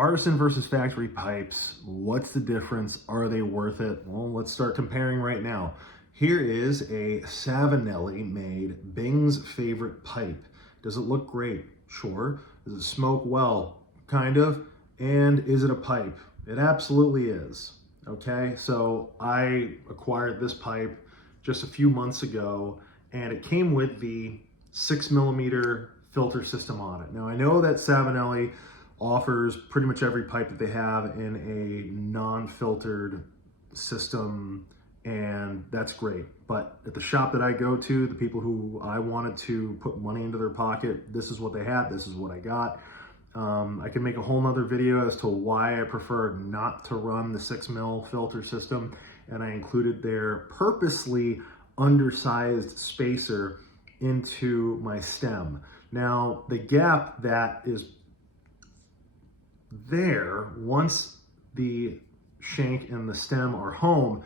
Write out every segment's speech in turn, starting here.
Artisan versus factory pipes, what's the difference? Are they worth it? Well, let's start comparing right now. Here is a Savinelli made Bing's favorite pipe. Does it look great? Sure. Does it smoke well? Kind of. And is it a pipe? It absolutely is. Okay, so I acquired this pipe just a few months ago, and it came with the 6mm filter system on it. Now I know that Savinelli offers pretty much every pipe that they have in a non-filtered system, and that's great. But at the shop that I go to, the people who I wanted to put money into their pocket, this is what they had, this is what I got. I can make a whole nother video as to why I prefer not to run the 6mm filter system, and I included their purposely undersized spacer into my stem. Now, the gap that is there, once the shank and the stem are home,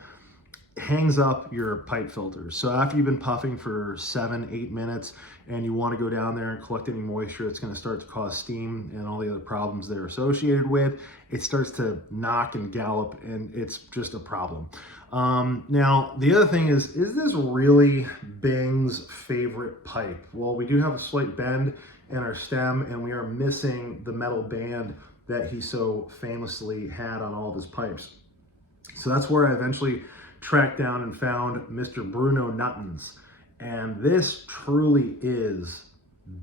hangs up your pipe filters. So after you've been puffing for 7-8 minutes and you want to go down there and collect any moisture, it's going to start to cause steam and all the other problems that are associated with. It starts to knock and gallop, and it's just a problem. Now, the other thing is this really Bing's favorite pipe? Well, we do have a slight bend in our stem, and we are missing the metal band that he so famously had on all of his pipes. So that's where I eventually tracked down and found Mr. Bruno Nuttons. And this truly is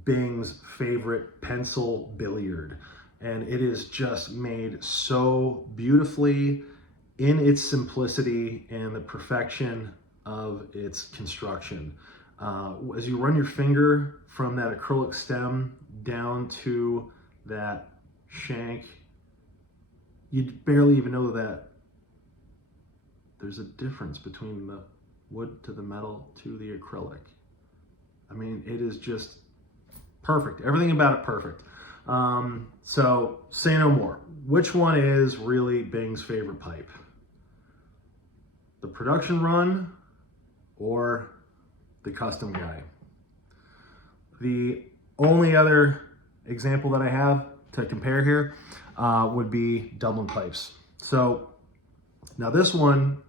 Bing's favorite pencil billiard. And it is just made so beautifully in its simplicity and the perfection of its construction. As you run your finger from that acrylic stem down to that shank, you'd barely even know that there's a difference between the wood to the metal to the acrylic. I mean, it is just perfect. Everything about it perfect. So say no more. Which one is really Bing's favorite pipe? The production run or the custom guy? The only other example that I have to compare here would be Dublin pipes. So now this one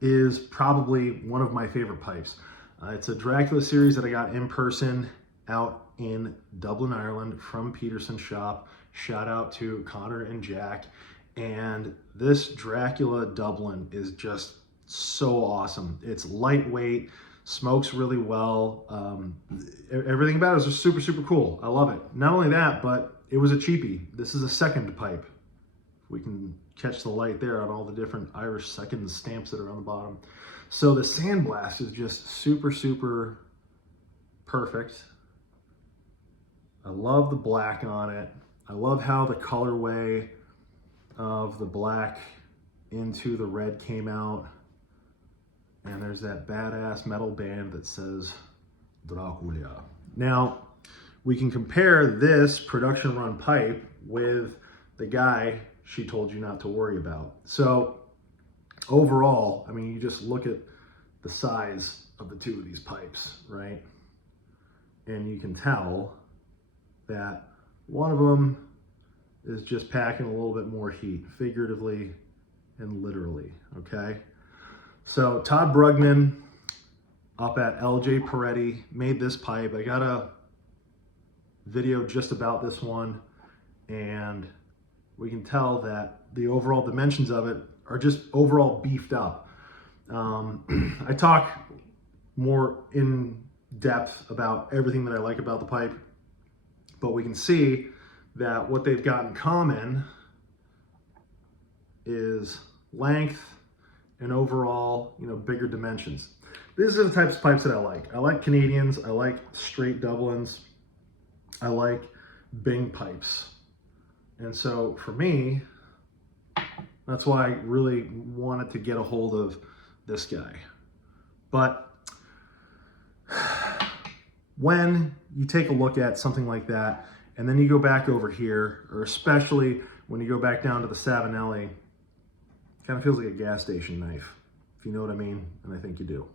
is probably one of my favorite pipes. It's a Dracula series that I got in person out in Dublin, Ireland from Peterson's shop. Shout out to Connor and Jack. And this Dracula Dublin is just so awesome. It's lightweight, smokes really well. Everything about it is just super, super cool. I love it. Not only that, but it was a cheapie. This is a second pipe. We can catch the light there on all the different Irish seconds stamps that are on the bottom. So the sandblast is just super, super perfect. I love the black on it. I love how the colorway of the black into the red came out. And there's that badass metal band that says Dracula. Now, we can compare this production run pipe with the guy she told you not to worry about. So overall, I mean, you just look at the size of the two of these pipes, right? And you can tell that one of them is just packing a little bit more heat, figuratively and literally, okay? So Todd Brugman up at LJ Peretti made this pipe. I got a video just about this one, and we can tell that the overall dimensions of it are just overall beefed up. I talk more in depth about everything that I like about the pipe, but we can see that what they've got in common is length and overall, bigger dimensions. These are the types of pipes that I like. I like Canadians, I like straight Dublins, I like Bing pipes. And so for me, that's why I really wanted to get a hold of this guy. But when you take a look at something like that, and then you go back over here, or especially when you go back down to the Savinelli, it kind of feels like a gas station knife, if you know what I mean, and I think you do.